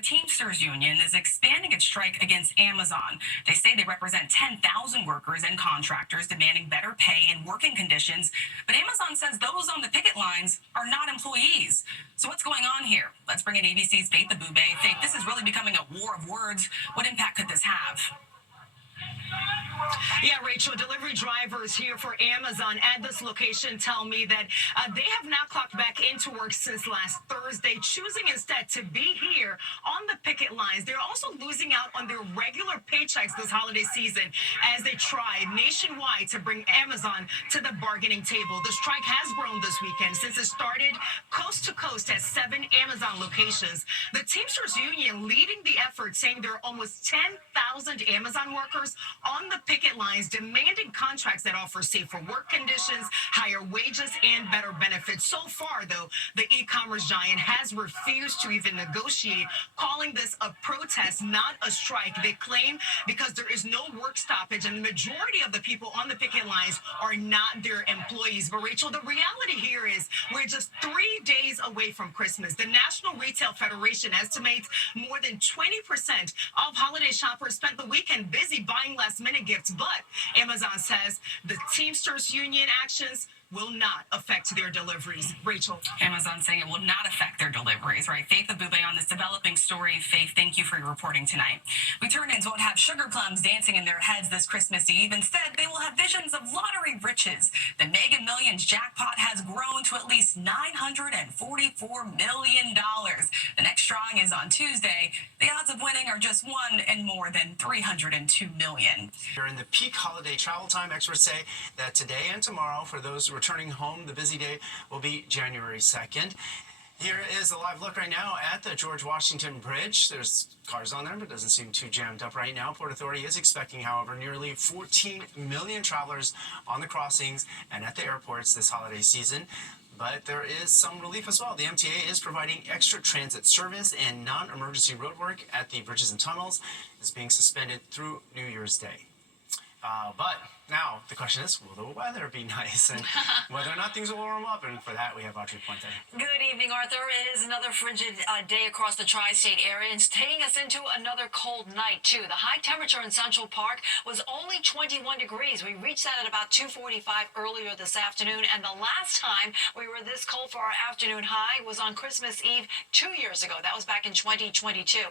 The Teamsters Union is expanding its strike against Amazon. They say they represent 10,000 workers and contractors demanding better pay and working conditions. But Amazon says those on the picket lines are not employees. So what's going on here? Let's bring in ABC's Faith Abube. Faith, this is really becoming a war of words. What impact could this have? Yeah, Rachel, delivery drivers here for Amazon at this location tell me that they have not clocked back into work since last Thursday, choosing instead to be here on the picket lines. They're also losing out on their regular paychecks this holiday season as they try nationwide to bring Amazon to the bargaining table. The strike has grown this weekend since it started coast to coast at 7 Amazon locations. The Teamsters Union leading the effort, saying there are almost 10,000 Amazon workers on the picket lines demanding contracts that offer safer work conditions, higher wages, and better benefits. So far, though, the e-commerce giant has refused to even negotiate, calling this a protest, not a strike. They claim because there is no work stoppage and the majority of the people on the picket lines are not their employees. But Rachel, the reality here is we're just 3 days away from Christmas. The National Retail Federation estimates more than 20% of holiday shoppers spent the weekend busy buying last-minute gifts. But Amazon says the Teamsters Union actions will not affect their deliveries. Rachel. Amazon saying it will not affect their deliveries, right? Faith Abube on this developing story. Faith, thank you for your reporting tonight. Returnants won't have sugar plums dancing in their heads this Christmas Eve. Instead, they will have visions of lottery riches. The Mega Millions jackpot has grown to at least $944 million. The next drawing is on Tuesday. The odds of winning are just 1 in more than 302 million. During the peak holiday travel time, experts say that today and tomorrow, for those returning home, the busy day will be January 2nd. Here is a live look right now at the George Washington Bridge. There's cars on there, but it doesn't seem too jammed up right now. Port Authority is expecting, however, nearly 14 million travelers on the crossings and at the airports this holiday season. But there is some relief as well. The MTA is providing extra transit service, and non-emergency roadwork at the bridges and tunnels is being suspended through New Year's Day. But now the question is, will the weather be nice and whether or not things will warm up? And for that, we have Audrey Puente. Good evening, Arthur. It is another frigid day across the tri-state area, and it's taking us into another cold night, too. The high temperature in Central Park was only 21 degrees. We reached that at about 2:45 earlier this afternoon, and the last time we were this cold for our afternoon high was on Christmas Eve 2 years ago. That was back in 2022.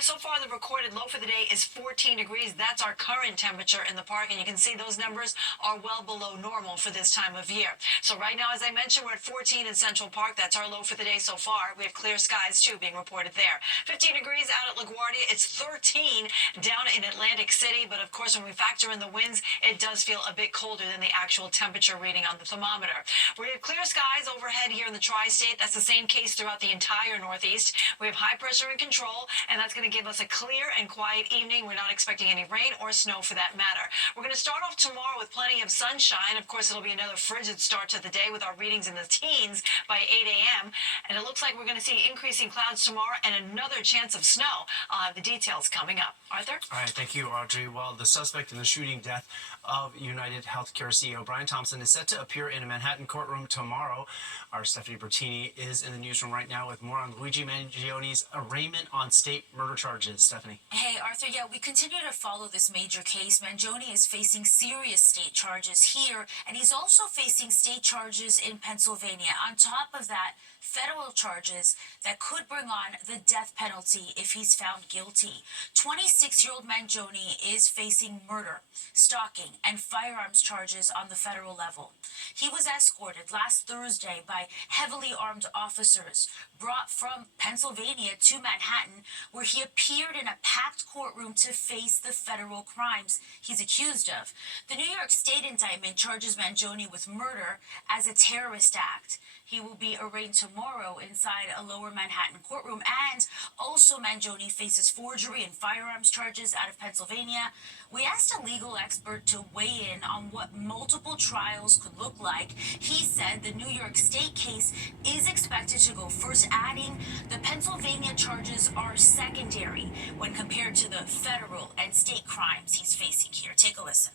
So far, the recorded low for the day is 14 degrees. That's our current temperature in the park, and you can see those numbers are well below normal for this time of year. So right now, as I mentioned, we're at 14 in Central Park. That's our low for the day so far. We have clear skies, too, being reported there. 15 degrees out at LaGuardia. It's 13 down in Atlantic City. But, of course, when we factor in the winds, it does feel a bit colder than the actual temperature reading on the thermometer. We have clear skies overhead here in the tri-state. That's the same case throughout the entire Northeast. We have high pressure in control, and that's going to give us a clear and quiet evening. We're not expecting any rain or snow for that matter. We're going to start off tomorrow with plenty of sunshine. Of course, it'll be another frigid start to the day with our readings in the teens by 8 a.m. And it looks like we're going to see increasing clouds tomorrow and another chance of snow. The details coming up. Arthur? All right, thank you, Audrey. Well, the suspect in the shooting death of United Healthcare CEO Brian Thompson is set to appear in a Manhattan courtroom tomorrow. Our Stephanie Bertini is in the newsroom right now with more on Luigi Mangioni's arraignment on state murder charges. Stephanie. Hey, Arthur, yeah, we continue to follow this major case. Mangioni is facing serious state charges here, and he's also facing state charges in Pennsylvania. On top of that, federal charges that could bring on the death penalty if he's found guilty. 26-year-old Mangioni is facing murder, stalking, and firearms charges on the federal level. He was escorted last Thursday by heavily armed officers brought from Pennsylvania to Manhattan, where he appeared in a packed courtroom to face the federal crimes he's accused of. The New York State indictment charges Mangioni with murder as a terrorist act. He will be arraigned tomorrow inside a lower Manhattan courtroom, and also Mangioni faces forgery and firearms charges out of Pennsylvania. We asked a legal expert to weigh in on what multiple trials could look like. He said the New York State case is expected to go first, adding the Pennsylvania charges are secondary when compared to the federal and state crimes he's facing here. Take a listen.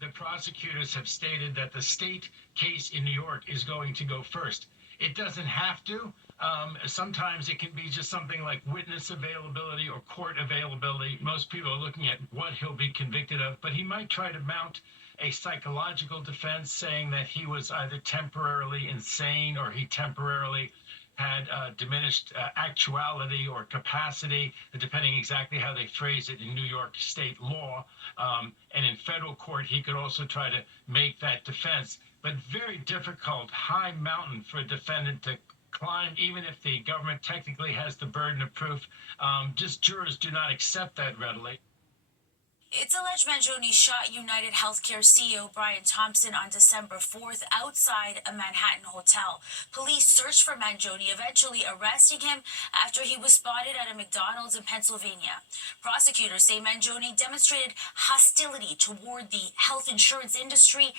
The prosecutors have stated that the state case in New York is going to go first. It doesn't have to. Sometimes it can be just something like witness availability or court availability. Most people are looking at what he'll be convicted of, but he might try to mount a psychological defense saying that he was either temporarily insane or he temporarily had diminished actuality or capacity, depending exactly how they phrase it in New York state law. And in federal court, he could also try to make that defense. But very difficult, high mountain for a defendant to climb, even if the government technically has the burden of proof. Just jurors do not accept that readily. It's alleged Mangione shot United Healthcare CEO Brian Thompson on December 4th outside a Manhattan hotel. Police searched for Mangione, eventually arresting him after he was spotted at a McDonald's in Pennsylvania. Prosecutors say Mangione demonstrated hostility toward the health insurance industry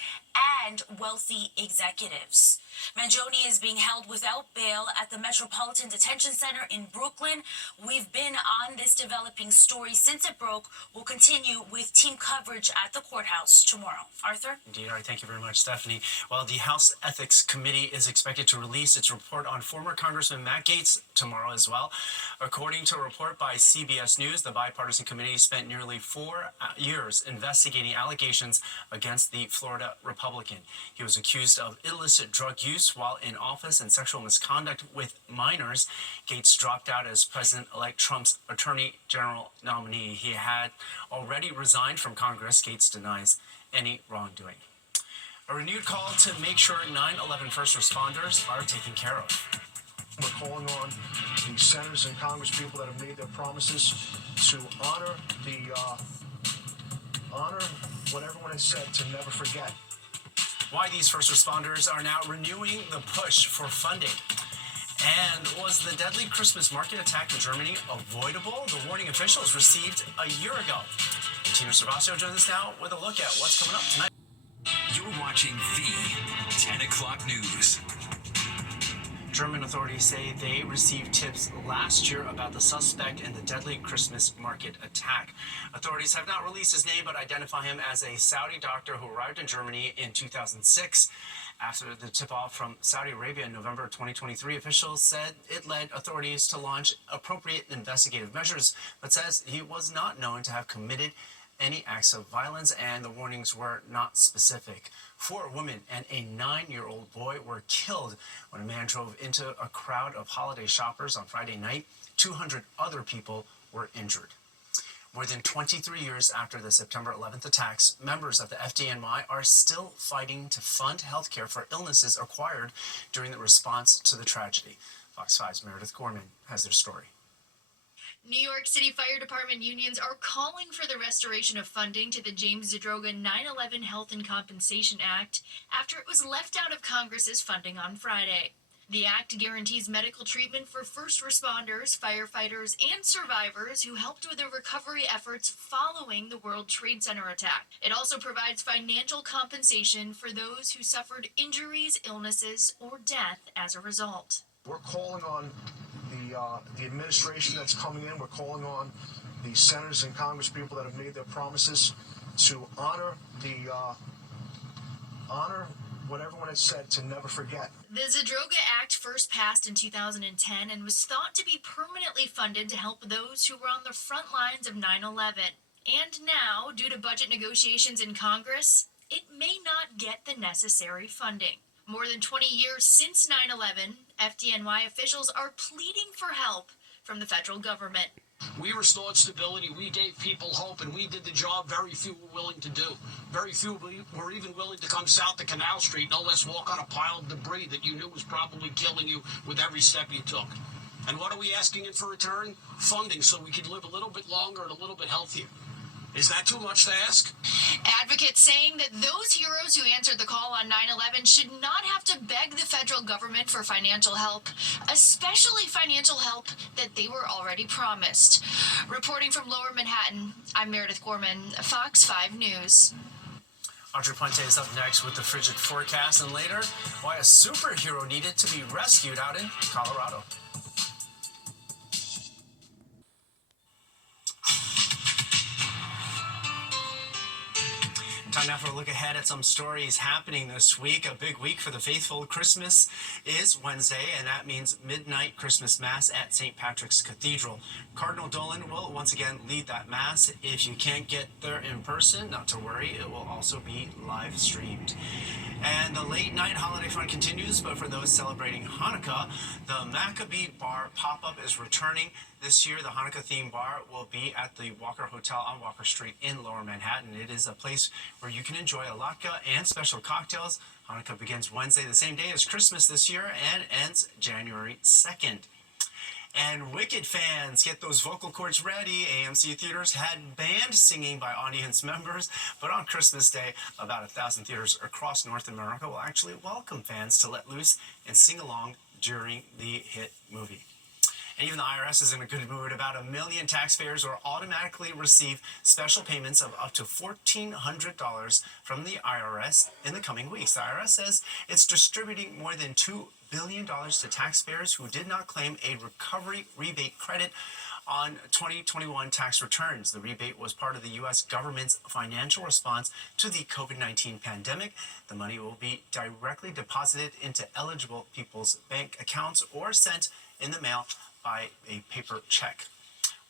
and wealthy executives. Mangione is being held without bail at the Metropolitan Detention Center in Brooklyn. We've been on this developing story since it broke. We'll continue with team coverage at the courthouse tomorrow. Arthur? Indeed. All right. Thank you very much, Stephanie. Well, the House Ethics Committee is expected to release its report on former Congressman Matt Gaetz tomorrow as well. According to a report by CBS News, the bipartisan committee spent nearly 4 years investigating allegations against the Florida Republican. He was accused of illicit drug use while in office and sexual misconduct with minors. Gaetz dropped out as President-elect Trump's Attorney General nominee. He had already resigned from Congress. Gaetz denies any wrongdoing. A renewed call to make sure 9/11 first responders are taken care of. We're calling on the senators and Congress people that have made their promises to honor what everyone has said, to never forget. Why these first responders are now renewing the push for funding. And was the deadly Christmas market attack in Germany avoidable? The warning officials received a year ago. Tina Cervasio joins us now with a look at what's coming up tonight. You're watching the 10 o'clock news. German authorities say they received tips last year about the suspect in the deadly Christmas market attack. Authorities have not released his name, but identify him as a Saudi doctor who arrived in Germany in 2006. After the tip-off from Saudi Arabia in November 2023, officials said it led authorities to launch appropriate investigative measures, but says he was not known to have committed any acts of violence, and the warnings were not specific. 4 women and a 9-year-old boy were killed when a man drove into a crowd of holiday shoppers on Friday night. 200 other people were injured. More than 23 years after the September 11th attacks, members of the FDNY are still fighting to fund health care for illnesses acquired during the response to the tragedy. Fox 5's Meredith Gorman has their story. New York City Fire Department unions are calling for the restoration of funding to the James Zadroga 9/11 Health and Compensation Act after it was left out of Congress's funding on Friday. The act guarantees medical treatment for first responders, firefighters, and survivors who helped with the recovery efforts following the World Trade Center attack. It also provides financial compensation for those who suffered injuries, illnesses, or death as a result. We're calling on the administration that's coming in. We're calling on the senators and Congress people that have made their promises to honor what everyone has said, to never forget. The Zadroga Act first passed in 2010 and was thought to be permanently funded to help those who were on the front lines of 9/11. And now, due to budget negotiations in Congress, it may not get the necessary funding. More than 20 years since 9/11, FDNY officials are pleading for help from the federal government. We restored stability, we gave people hope, and we did the job very few were willing to do. Very few were even willing to come south to Canal Street, no less walk on a pile of debris that you knew was probably killing you with every step you took. And what are we asking in for return? Funding, so we could live a little bit longer and a little bit healthier. Is that too much to ask? Advocates saying that those heroes who answered the call on 9/11 should not have to beg the federal government for financial help, especially financial help that they were already promised. Reporting from Lower Manhattan, I'm Meredith Gorman, Fox 5 News. Audrey Puente is up next with the frigid forecast, and later, why a superhero needed to be rescued out in Colorado. Time now for a look ahead at some stories happening this week. A big week for the faithful. Christmas is Wednesday, and that means midnight Christmas Mass at St. Patrick's Cathedral. Cardinal Dolan will once again lead that Mass. If you can't get there in person, not to worry, it will also be live streamed. And the late night holiday fun continues, but for those celebrating Hanukkah, the Maccabee Bar pop-up is returning. This year, the Hanukkah themed bar will be at the Walker Hotel on Walker Street in Lower Manhattan. It is a place where you can enjoy a latke and special cocktails. Hanukkah begins Wednesday, the same day as Christmas this year, and ends January 2nd. And Wicked fans, get those vocal cords ready. AMC Theaters had band singing by audience members, but on Christmas Day, about 1,000 theaters across North America will actually welcome fans to let loose and sing along during the hit movie. And even the IRS is in a good mood. About 1 million taxpayers will automatically receive special payments of up to $1,400 from the IRS in the coming weeks. The IRS says it's distributing more than $2 billion to taxpayers who did not claim a recovery rebate credit on 2021 tax returns. The rebate was part of the U.S. government's financial response to the COVID-19 pandemic. The money will be directly deposited into eligible people's bank accounts or sent in the mail by a paper check.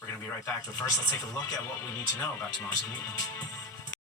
We're going to be right back, but first let's take a look at what we need to know about tomorrow's community.